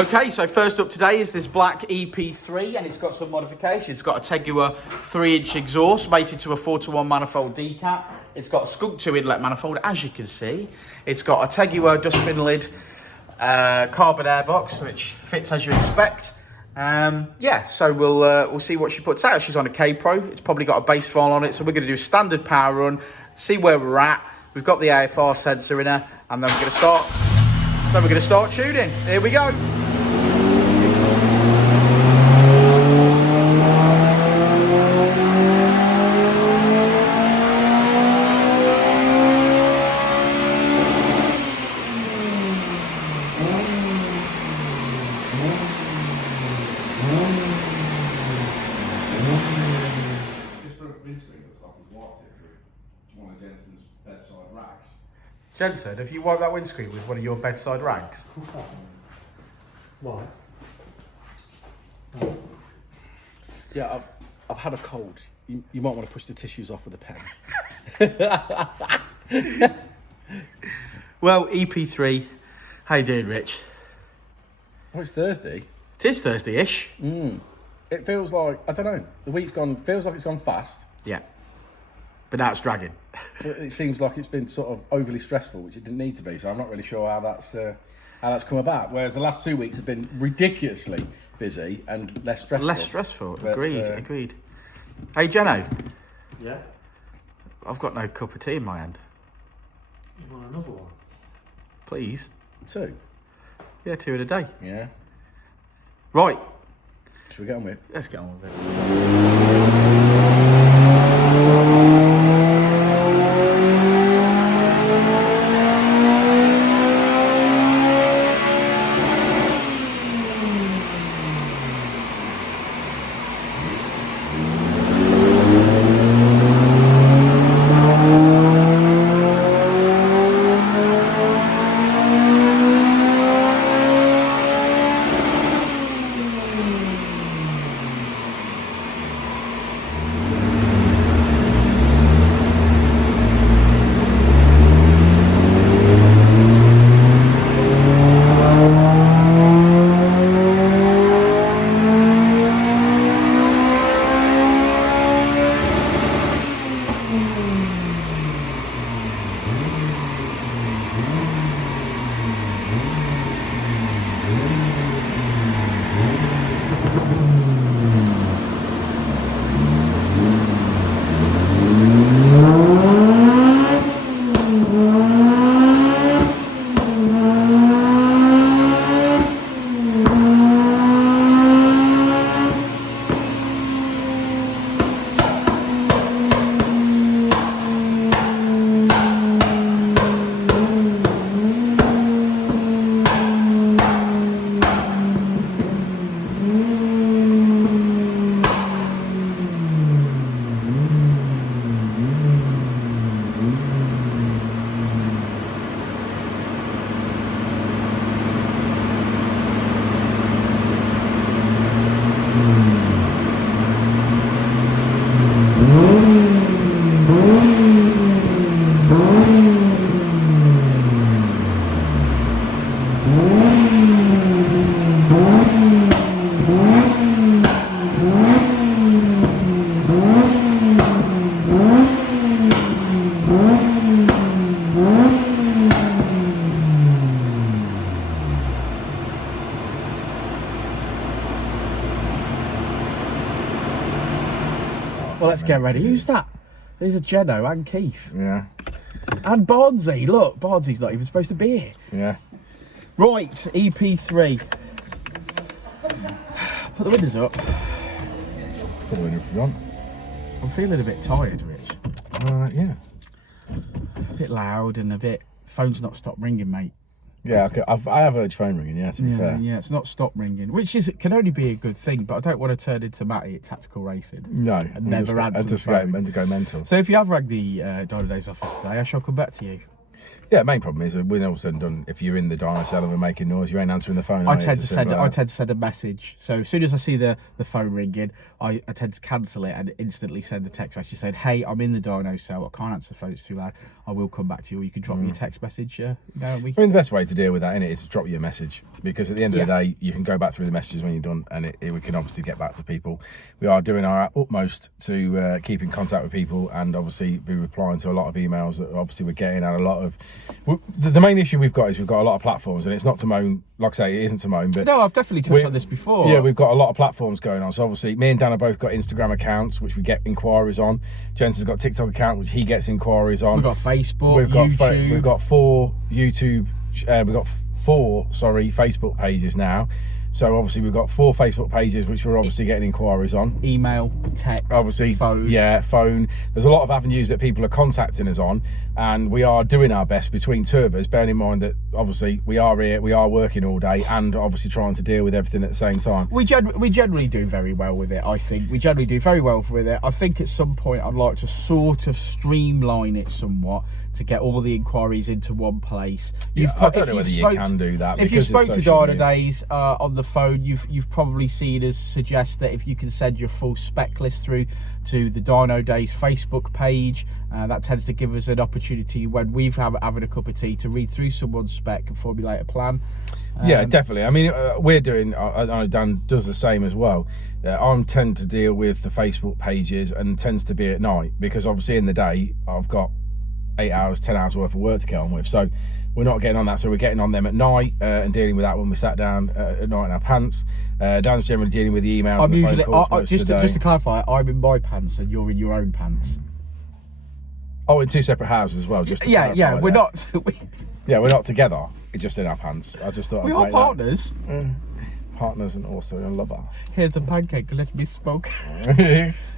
Okay, so first up today is this black EP3, and it's got some modifications. It's got a Teguar 3-inch exhaust mated to a 4-to-1 manifold decap. It's got a skunk 2 inlet manifold, as you can see. It's got a Teguar dustbin lid carbon airbox, which fits as you expect. Yeah, so we'll see what she puts out. She's on a K-Pro. It's probably got a base file on it, so we're going to do a standard power run, see where we're at. We've got the AFR sensor in her, and then we're going to start. Then we're going to start tuning. Here we go. Jensen, have you wiped that windscreen with one of your bedside rags? Why? Yeah, I've had a cold. You might want to push the tissues off with a pen. Well, EP3, how you doing, Rich? Oh, it's Thursday. It is Thursday-ish. It feels like, I don't know, the week's gone, feels like it's gone fast. Yeah. But now it's dragging. But it seems like it's been sort of overly stressful, which it didn't need to be. So I'm not really sure how that's come about. Whereas the last 2 weeks have been ridiculously busy and less stressful. Less stressful. But, agreed. Hey, Jeno. Yeah? I've got no cup of tea in my hand. You want another one? Please. 2. Yeah, 2 in a day. Yeah. Right. Should we get on with it? Let's get on with it. Well, let's get ready. Who's that? There's a Jeno and Keith. Yeah. And Barnsey. Look, Barnsey's not even supposed to be here. Yeah. Right, EP3. Put the windows up. Put the window if you want. I'm feeling a bit tired, Rich. Yeah. A bit loud and a bit... Phone's not stopped ringing, mate. Yeah, okay. I have heard your phone ringing, yeah, to be fair. Yeah, it's not stopped ringing, which can only be a good thing, but I don't want to turn into Matty at Tactical Racing. No. And never answer the phone. And to go mental. So if you have rang the Dynodaze office today, I shall come back to you. Yeah, main problem is when all said and done, if you're in the dyno cell and we're making noise, you ain't answering the phone. I tend to send a message. So as soon as I see the phone ringing, I tend to cancel it and instantly send a text message saying, "Hey, I'm in the dyno cell. I can't answer the phone. It's too loud. I will come back to you. Or you can drop me a text message." I mean, the best way to deal with that, innit, is to drop you a message, because at the end of the day, you can go back through the messages when you're done, and we can obviously get back to people. We are doing our utmost to keep in contact with people, and obviously be replying to a lot of emails that obviously we're getting, and a lot of. The main issue we've got is we've got a lot of platforms, and it's not to moan. Like I say, it isn't to moan, but no, I've definitely touched on this before. Yeah, we've got a lot of platforms going on. So obviously, me and Dan have both got Instagram accounts, which we get inquiries on. Jensen's got a TikTok account, which he gets inquiries on. We've got Facebook, YouTube. We've got 4 YouTube. We've got 4 Facebook pages now. So obviously we've got 4 Facebook pages, which we're obviously getting inquiries on. Email, text, obviously, phone. Yeah, phone. There's a lot of avenues that people are contacting us on, and we are doing our best between 2 of us, bearing in mind that obviously we are here, we are working all day, and obviously trying to deal with everything at the same time. We generally do very well with it, I think. We generally do very well with it. I think at some point I'd like to sort of streamline it somewhat to get all the inquiries into one place. I don't know whether you can do that. If you spoke to Dynodaze on the phone, you've probably seen us suggest that if you can send your full spec list through to the Dynodaze Facebook page, that tends to give us an opportunity when we've having a cup of tea to read through someone's spec and formulate a plan. Yeah, definitely. I mean, we're doing, I know Dan does the same as well. I tend to deal with the Facebook pages, and tends to be at night, because obviously in the day I've got 8 hours, 10 hours worth of work to get on with. So we're not getting on that. So we're getting on them at night and dealing with that when we sat down at night in our pants. Dan's generally dealing with the emails. I'm and the usually, phone calls just to clarify, I'm in my pants and you're in your own pants. Oh, in 2 separate houses as well. Just to yeah, we're not. Yeah, we're not together. It's just in our pants. I just thought we are partners. Partners and also a lover. Here's a pancake. Let me smoke.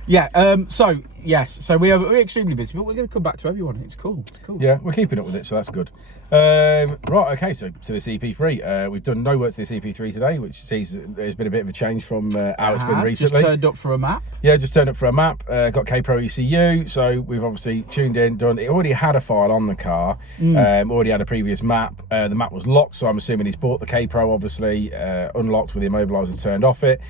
Yeah. So yes. So we're extremely busy, but we're going to come back to everyone. It's cool. It's cool. Yeah, we're keeping up with it, so that's good. Right. Okay. So to this EP3, we've done no work to this EP3 today, which sees there's been a bit of a change from how it's been recently. Just turned up for a map. Yeah, just turned up for a map. Got K-Pro ECU, so we've obviously tuned in, done. It already had a file on the car. Already had a previous map. The map was locked, so I'm assuming he's bought the K-Pro, obviously unlocked with the immobiliser turned off it.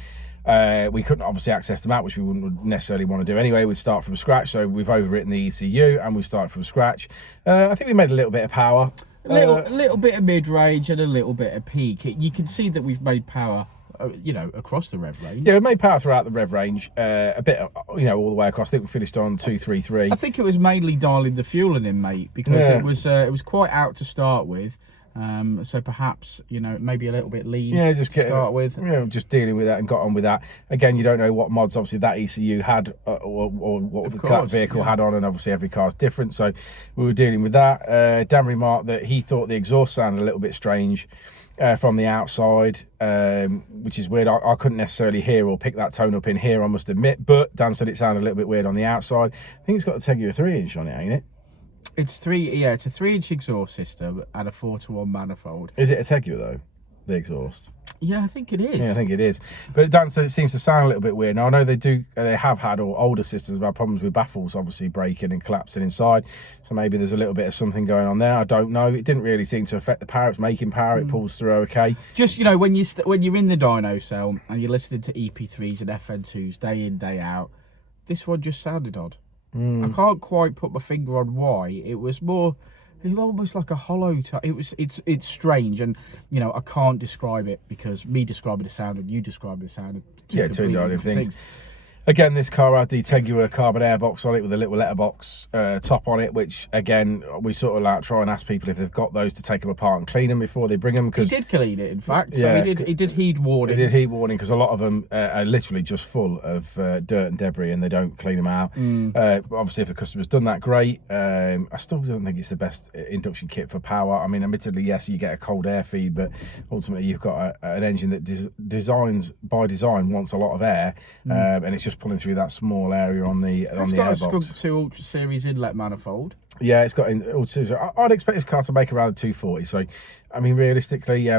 We couldn't obviously access the map, which we wouldn't necessarily want to do anyway. We'd start from scratch, so we've overwritten the ECU and we started from scratch. I think we made a little bit of power. A little bit of mid-range and a little bit of peak. You can see that we've made power, across the rev range. Yeah, we made power throughout the rev range, a bit, all the way across. I think we finished on 233. I think it was mainly dialing the fueling in, mate, because it was quite out to start with. So perhaps maybe a little bit lean. Yeah, just start with. Just dealing with that and got on with that. Again, you don't know what mods obviously that ECU had or what the vehicle had on, and obviously every car's different. So we were dealing with that. Dan remarked that he thought the exhaust sounded a little bit strange from the outside, which is weird. I couldn't necessarily hear or pick that tone up in here, I must admit. But Dan said it sounded a little bit weird on the outside. I think it's got the TypeR 3-inch on it, ain't it? It's a 3-inch exhaust system and a 4-to-1 manifold. Is it a TypeR though, the exhaust? Yeah, I think it is. Yeah, I think it is. But Dan said it seems to sound a little bit weird. Now I know they have had, or older systems have had problems with baffles obviously breaking and collapsing inside. So maybe there's a little bit of something going on there. I don't know. It didn't really seem to affect the power. It's making power. It pulls through okay. Just when you're in the dyno cell and you're listening to EP3s and FN2s day in day out, this one just sounded odd. I can't quite put my finger on why. It was almost like a hollow it's strange, and I can't describe it, because me describing the sound and you describing the sound are two completely different things. Again, this car had the TypeR carbon airbox on it with a little letterbox top on it, which again we sort of like try and ask people if they've got those to take them apart and clean them before they bring them. Because he did clean it, in fact. So he did heed warning. He did heed warning, because a lot of them are literally just full of dirt and debris, and they don't clean them out. Obviously, if the customer's done that, great. I still don't think it's the best induction kit for power. I mean, admittedly, yes, you get a cold air feed, but ultimately you've got an engine that by design wants a lot of air, and it's just pulling through that small area on the airbox. It's got a Skunk 2 Ultra Series inlet manifold. Yeah, it's got I'd expect this car to make around 240. So, I mean, realistically, yeah,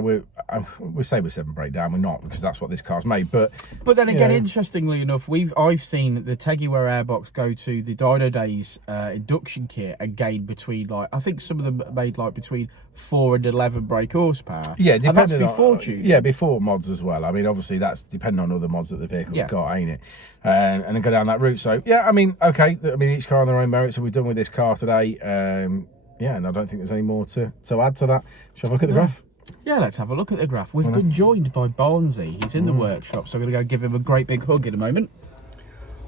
we say we're 7 breakdown, we're not, because that's what this car's made. But then again, know, interestingly enough, I've seen the Teguer airbox go to the Dynodaze induction kit and gain between, like, I think some of them made like between 4 and 11 brake horsepower. Yeah, and that's before on, tuning. Yeah, before mods as well. I mean, obviously that's depending on other mods that the vehicle's got, ain't it? And then go down that route. So yeah, I mean, okay. I mean, each car on their own merits. So we've done with this car today. Yeah, and I don't think there's any more to add to that. Shall I look at the graph? Yeah, let's have a look at the graph. We've been joined by Barnsey. He's in the workshop, so I'm going to go give him a great big hug in a moment.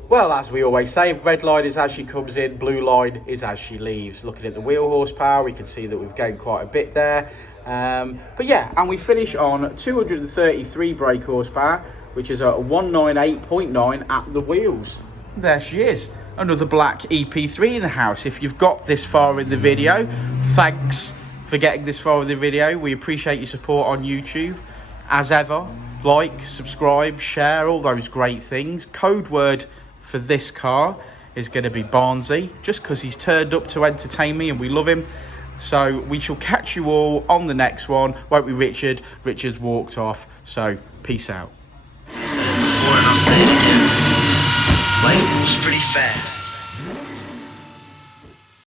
Well, as we always say, red line is as she comes in, blue line is as she leaves. Looking at the wheel horsepower, we can see that we've gained quite a bit there. But yeah, and we finish on 233 brake horsepower, which is a 198.9 at the wheels. There she is. Another black EP3 in the house. If you've got this far in the video, thanks for getting this far in the video. We appreciate your support on YouTube. As ever, like, subscribe, share, all those great things. Code word for this car is going to be Barnsey, just because he's turned up to entertain me and we love him. So we shall catch you all on the next one. Won't we, Richard? Richard's walked off, so peace out. Before, and I'll say it again. Life moves pretty fast.